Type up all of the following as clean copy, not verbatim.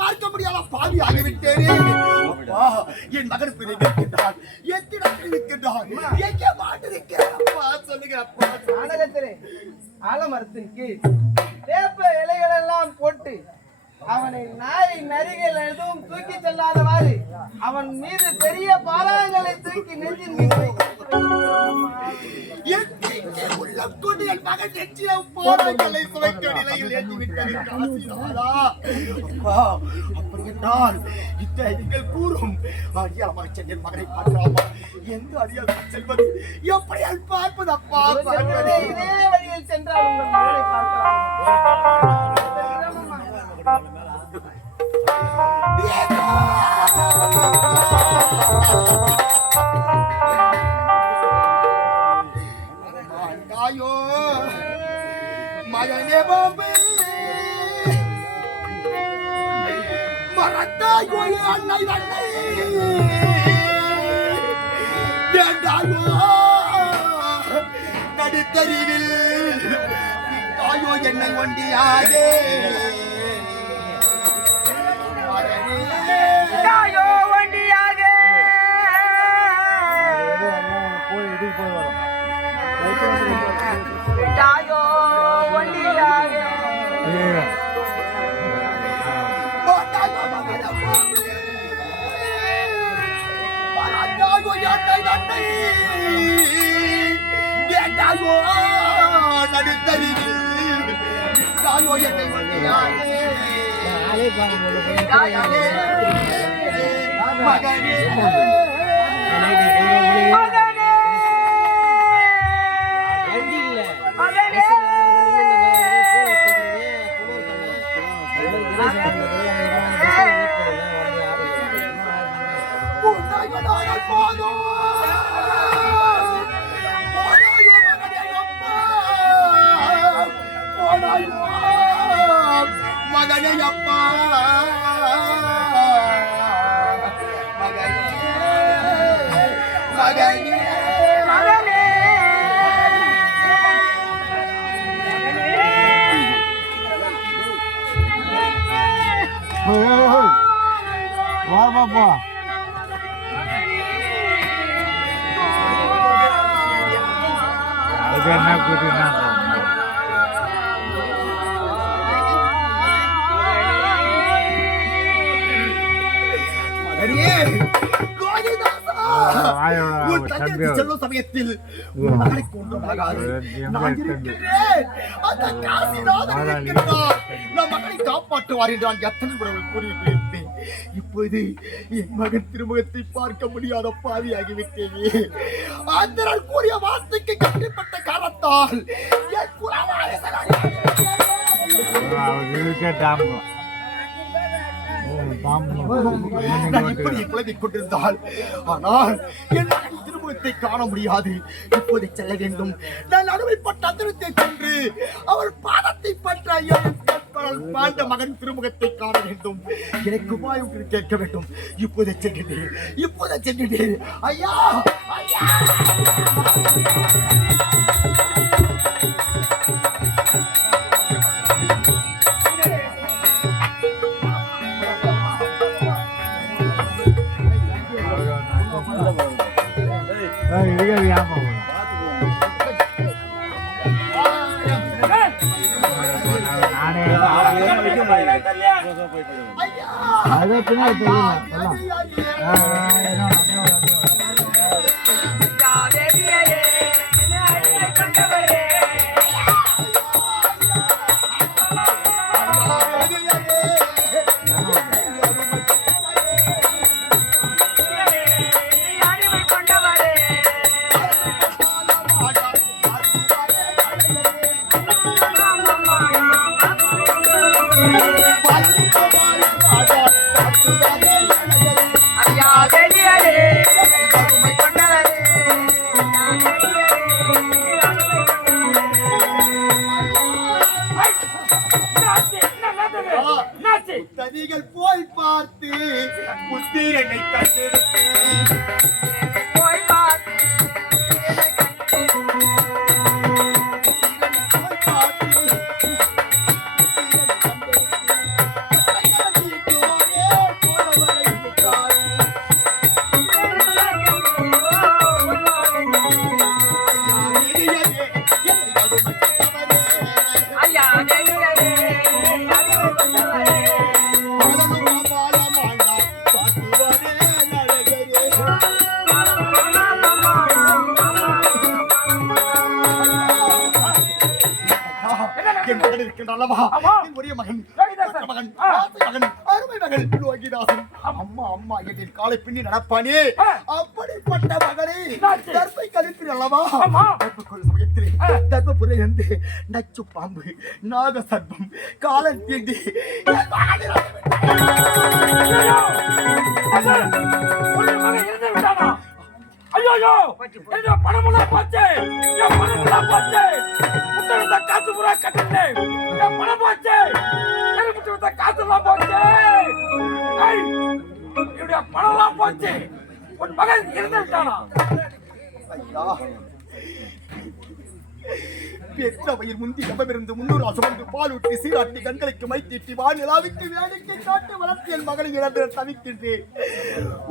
பார்க்க முடியாத பாவி ஆகிவிட்டேனே. என் மகன் பிரிக்கின்றான், எத்திடத்தில் இருக்கின்றான், எங்கே மாட்டிருக்கிறான் அப்பா சொல்லுங்க அப்பா. நாடகத்திலே ஆலமரத்தின் கீழ் வேப்ப இலைகள் எல்லாம் போட்டு அவனை நாய் நரிகள் எதுவும் தூக்கி செல்லாதவாறு அவன் மீது பெரிய பாலாங்களை தூக்கி நெஞ்சின் மீது கூறும் மகனை பார்க்கலாமா? எந்த அடியால் செல்வது? எப்படி பார்ப்பது அப்பா? இதே வழியில் சென்றால் உங்கள் மகனை பார்க்கலாம். தாயோ மகனே பாபு மறந்தாயோ அன்னை அன்னை வேண்டாயோ நடுத்தறிவில் தாயோ என்னை ஒண்டியாதே தாயோ ஒண்டியாக தாயோ ஒண்டியாக நடுத்தறிவில் தாயோ என்னை ஒண்டியாதே மகனே மகனே அப்பா மகனே மகனே வா பாப்பா அது என்ன கூட்டினா செல்லும் சமயத்தில் மகனை காப்பாற்றுவார் என்று நான் எத்தனை முறை கூறியிருப்பேன். இப்போது என் மகன் திருமுகத்தை பார்க்க முடியாத பாவியாகிவிட்டேனே. அந்த கூறிய வார்த்தைக்கு கட்டுப்பட்ட காரணத்தால் கொண்டிருந்தால் ஆனால் என் திருமுகத்தை காண முடியாது. இப்போது செல்ல வேண்டும். நான் அனுமைப்பட்ட அதிரத்தை சென்று அவர் பாதத்தை பற்ற பாண்ட மகன் திருமுகத்தை காண வேண்டும். எனக்கு உபாயம் கேட்க வேண்டும். இப்போதை சென்றிட்டேன் ஐயா ஐயா. அதை பின்னாடி புத்திரனை கண்டெடுத்து போய் பார்த்து ஐயா என் மகன் இருக்கின்றல்லவா என் ஒரே மகன் மகன் மகன் அருமை மகள் லோகிதாசன் அம்மா அம்மா என் காலை பின்னி நடப்பானே அப்படிப்பட்ட மகனை கற்பை கழிப்பில் அல்லவா கற்புக்குள் சமயத்திலே கற்பப்புரை இருந்து நச்சு பாம்பு நாக சர்ப்பம் காலன் தீண்டி ஐயோ என்ன பணமெல்லாம் போச்சு என் பணமெல்லாம் போச்சு முட்டை வித்த காசு பூரா கட்டினேன் என் பணம் போச்சு எனக்கு முட்டை வித்த காசு எல்லாம் போச்சு என்னுடைய பணம் எல்லாம் போச்சு உன் மகன் இறந்து விட்டானா ஐயா பெற்ற வயிறு முந்தி கபமிருந்து 300 சுமந்து பால் ஊட்டி சீராட்டி கண்களுக்கு மைத்தீட்டி வானிலாவிற்கு வேடிக்கை காட்டு வளர்த்து என் மகளை இழந்து தவிக்கின்றேன்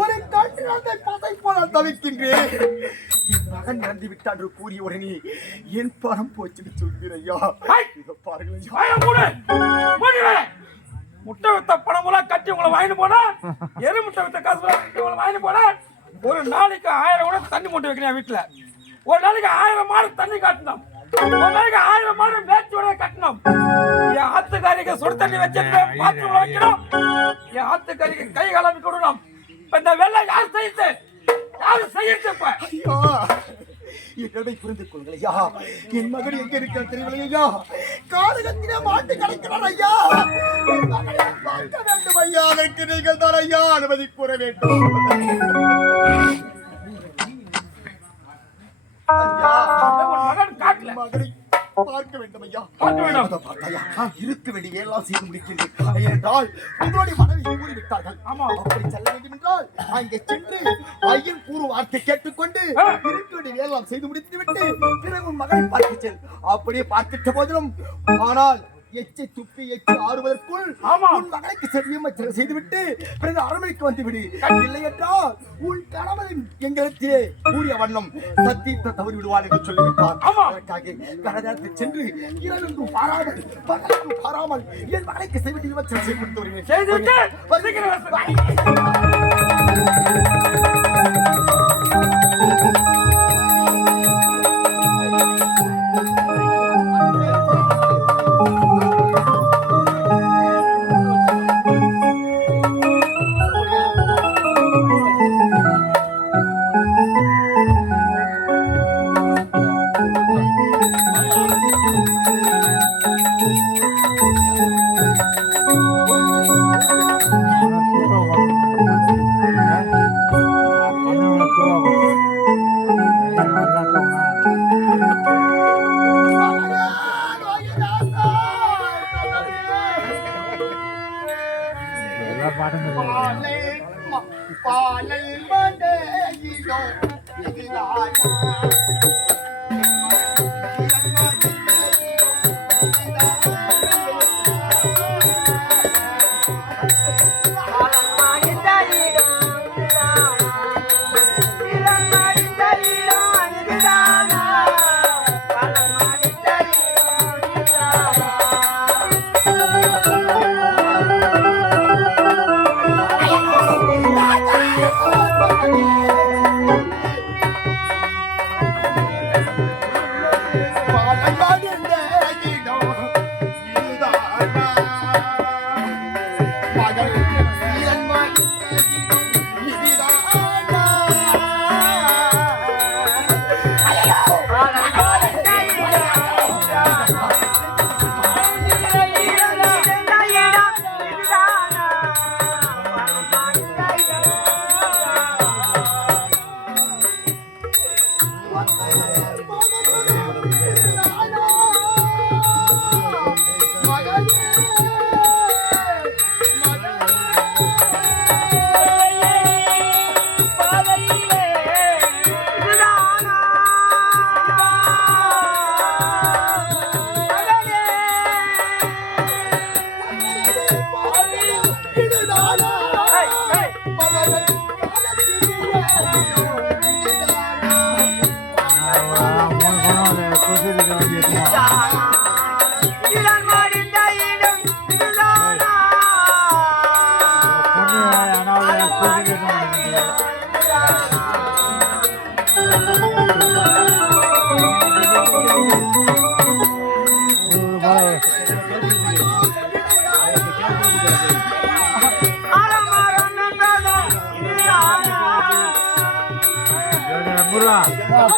ஒரு காட்டு பசை போல தவிக்கின்றேன் என் மகன் இறந்து விட்டான் என்று கூறிய உடனே என் பணம் போச்சுன்னு சொல்கிறேன் ஐயா இதை பாருங்கள் முட்டை வித்த பணம் எல்லாம் கட்டி உங்களை வாங்கிட்டு போனா எரு முட்டை வித்த காசு கட்டி உங்களை வாங்கிட்டு போனா ஒரு நாளைக்கு 1000 கூட தண்ணி மூட்டை வைக்கிறேன் வீட்டுல ஒரு நாளைக்கு 1000 மாடு தண்ணி காட்டணும் ஒரு நாளைக்கு 1000 மாடு மேய்ச்சி கட்டணும் என் ஆத்துக்காரிக்கு சுடு தண்ணி வச்சிருக்க பாத்ரூம்ல வைக்கணும் என் ஆத்துக்காரிக்கு கை காலமி கொடுக்கணும் இப்ப இந்த வெள்ளை யார் செய்யுது யாரு செய்யுது இப்ப ஐயா என்னை புரிந்து கொள்ளுங்கள் ஐயா என் மகன் எங்க இருக்கிற தெரியவில்லை ஐயா காலகத்திலே மாட்டு கிடைக்கிறார் ஐயா என் மகளை பார்க்க வேண்டும் ஐயா அதற்கு நீங்கள் தான் ஐயா அனுமதி கூற வேண்டும் மகன் காட்டல மகனை பார்க்க வேண்டும் ஐயா பார்க்க வேண்டும் அதை பார்த்தாயா இருக்க வேண்டிய எல்லாம் செய்து முடிக்கின்றேன் ஏனென்றால் உங்களுடைய மனைவி கூறிவிட்டார்கள் ஆமா அப்படி செல்ல வேண்டும் என்றால் அங்கே சென்று ஐயன் கூறு வார்த்தை கேட்டுக்கொண்டு இருக்க வேண்டிய எல்லாம் செய்து முடித்து விட்டு பிறகு உன் மகனை பார்த்து செல் அப்படியே பார்த்துட்ட போதிலும் ஆனால் எச்சை துப்பி எச்சு ஆறுவதற்குள் உன் மகனுக்கு செவியம் செய்துவிட்டு பிறகு அரண்மனைக்கு வந்துவிடு இல்லை என்றால் உன் கணவன் எங்களிடத்திலே கூறிய வண்ணம் சத்தியத்தை தவறி விடுவான் என்று சொல்லிவிட்டார் அதற்காக கடற்கரைக்கு சென்று இரவென்றும் பாராமல் பகலென்றும் பாராமல் என் மகனுக்கு செவிட்டு விமர்சனம் செய்து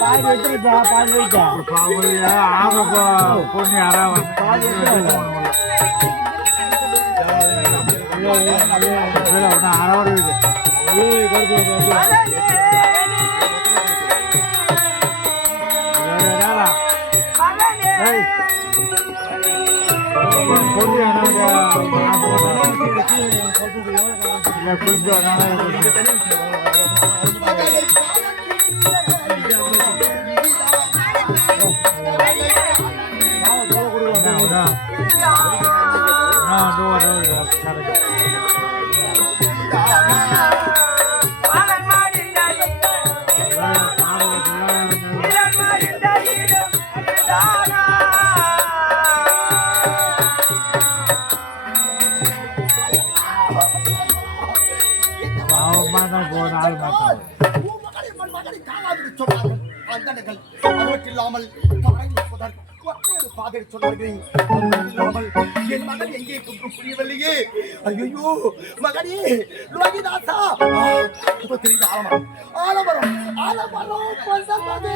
பால் வச்சுருப்பா பால் வைக்கா பொண்ணு யாராவது பால் அறவரை பொண்ணு என் மகன் எங்கே புரியவில்லையே. ஐயோ மகனே லோகிதாசா, தெரியுது ஆலமரம் ஆலமரம் ஆலமரம் பந்தமது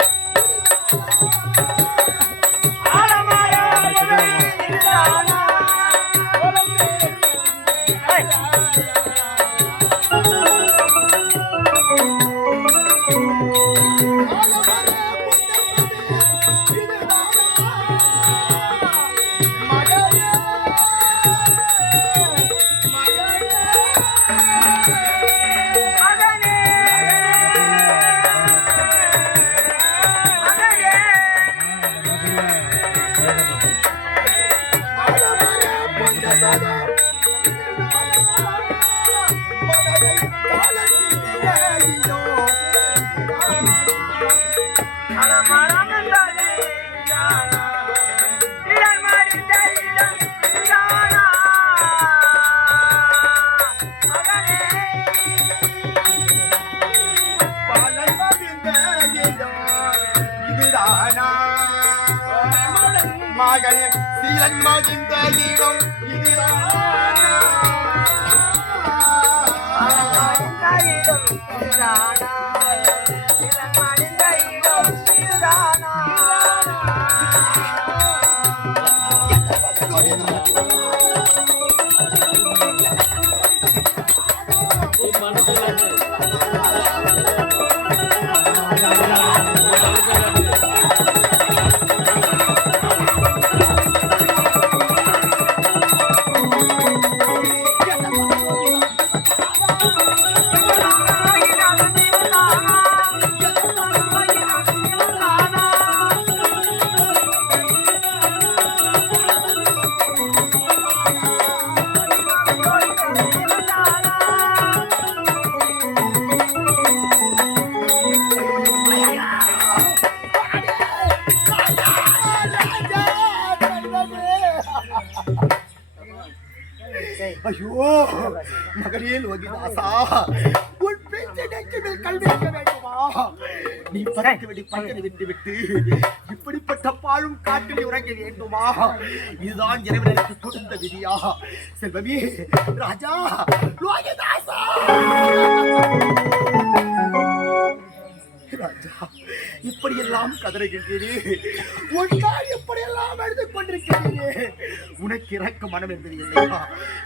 மகள் சீலன் மகிழ்ந்த இடம் ஐயோ மகனே லோகிதாசா, உன் பேச்சை நெஞ்சில் கல்வி வைக்க வேண்டுமா? நீ பறக்க விட்டு பறக்க விட்டு விட்டு இப்படிப்பட்ட பாழும் காட்டில் உறங்க வேண்டுமா? இதுதான் இறைவனுக்கு கொடுத்த விதியா? செல்வமே ராஜா லோகிதாசா, ராஜா இப்படியெல்லாம் கதறுகின்றே, உன்னால் இப்படியெல்லாம் எழுது கொண்டிருக்கிறீரே, உனக்கு இறக்க மனம் என்பது இல்லையா?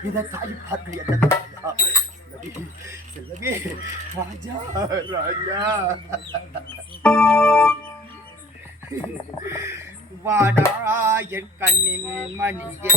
இதை தாய் பார்த்து என்ன செல்வமே ராஜா ராஜா வாடா என் கண்ணின் மணியே,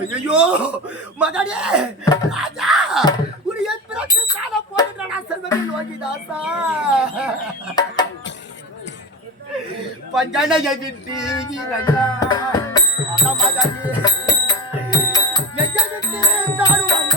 ஐயோ மகனே ராஜா உன்னை என் பிறகு காண போகிறேன் நான் செல்வமே லோகிதாசா பஞ்சனையை விட்டு ராஜா மகனே நெஞ்சை விட்டு தாழுவாங்க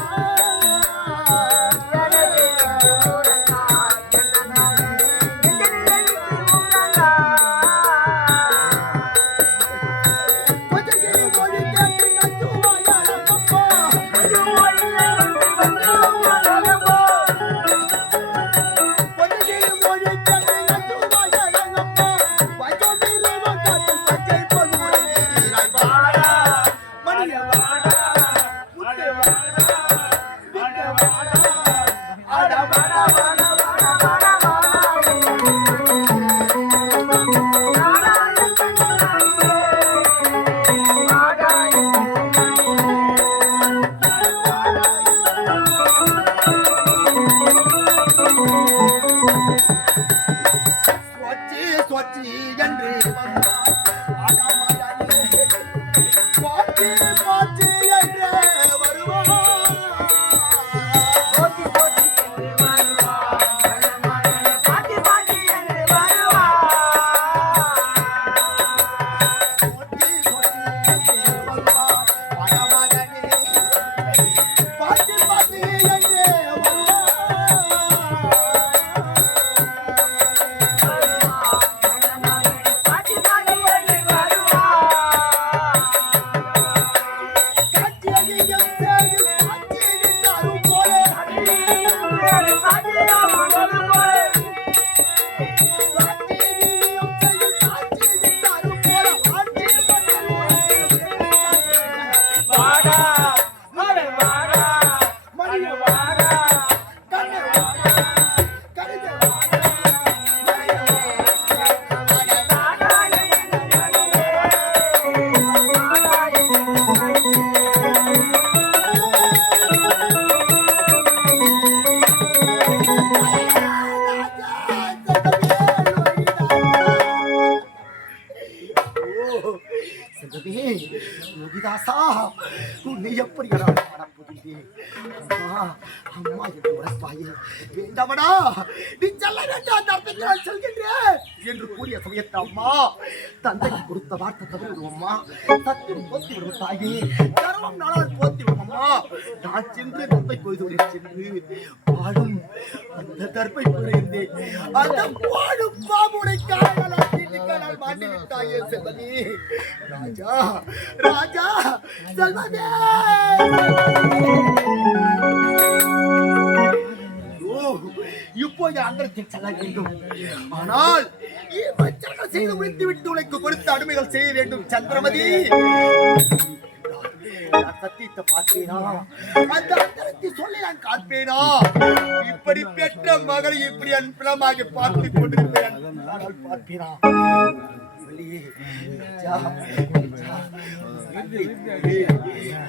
உன்னை எப்படி அம்மா என்று உரைப்பாயே வேண்டாமடா நீ செல்ல வேண்டாம் அந்த அர்த்தத்தில் நான் செல்கின்றேன் என்று கூறிய சமயத்தை அம்மா தந்தைக்கு கொடுத்த வார்த்தை தவிர அம்மா சத்தியம் போத்தி விடும் தாயே கர்வம் நாளால் போத்தி விடும் அம்மா நான் சென்று தந்தை கோயிலுடைய சென்று பாடும் அந்த தர்ப்பை புரிந்தேன் அந்த பாடும் பாம்புடைய காலால் மாட்டி விட்டாயே செல்வனே ராஜா ராஜா செல்வனே இப்போது அந்தரத்தில் செல்ல வேண்டும் ஆனால் செய்து முடித்து விட்டு உனக்கு கொடுத்த அடிமைகள் செய்ய வேண்டும் சந்திரமதி சத்தியத்தை பார்ப்பேனா? அந்த அந்தரத்தை சொல்லி நான் காப்பேனா? இப்படி பெற்ற மகளை இப்படி அன்புலமாக பார்த்துக் கொண்டிருப்பேன். ஆனால் பார்ப்பேனா? வெளியே. ராஜா, ராஜா.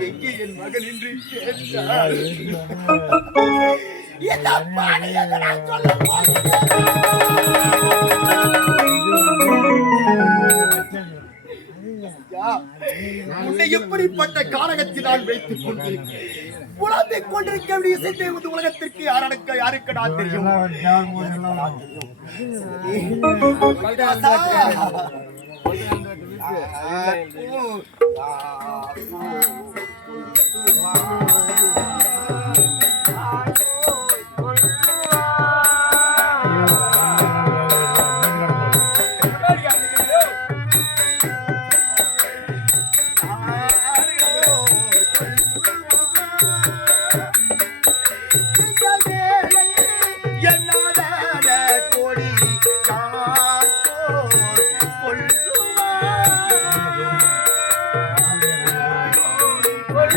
எங்கே என் மகன் என்று கேட்டார். என்ன பாடு என்று நான் சொல்ல உன்னை எப்படிப்பட்ட காரகத்தினால் வைத்துக் கொண்டு புலம்பிக் கொண்டிருக்க வேண்டிய இசைத்தை இந்த உலகத்திற்கு யாருக்கு நான் தெரியும். மைதாசா.